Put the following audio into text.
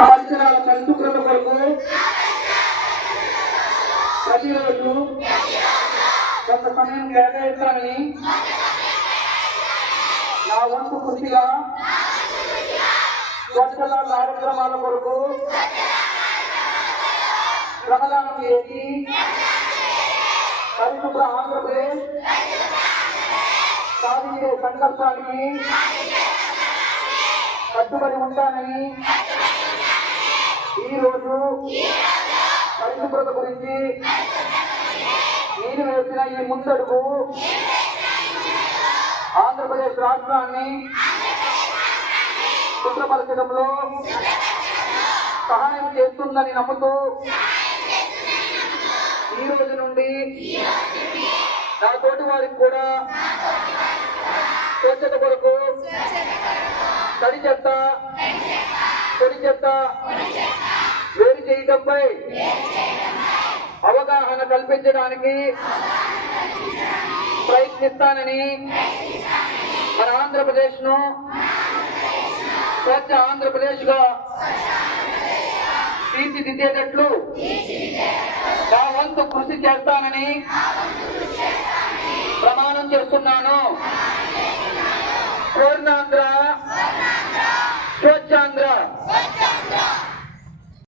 పరిసరాల పరిశుభ్రత కొరకు ప్రతిరోజు కొంత సమయం కేటాయిస్తానని నా వంతు కృషిగా స్వచ్ఛత కార్యక్రమాల కొరకు శ్రమదానం చేసి పరిశుభ్ర ఆంధ్రప్రదేశ్ సాధించే సంకల్పానికి కట్టుబడి ఉంటానని ఈరోజు పరిశుభ్రత గురించి నేను వేసిన ఈ ముందడుగు ఆంధ్రప్రదేశ్ రాష్ట్రాన్ని శుభ్రపరచడంలో సహాయం చేస్తుందని నమ్ముతూ ఈ రోజు నుండి నా తోటి వారికి కూడా స్వచ్ఛత కొరకు తడి చెత్త పొడి చెత్త వేరు చేయడంపై అవగాహన కల్పించడానికి ప్రయత్నిస్తానని మన ఆంధ్రప్రదేశ్ ను స్వచ్ఛ ఆంధ్రప్రదేశ్ గా తీర్చిదిద్దేటట్లు నా వంతు కృషి చేస్తానని ప్రమాణం చేస్తున్నాను. పూర్ణాంధ్ర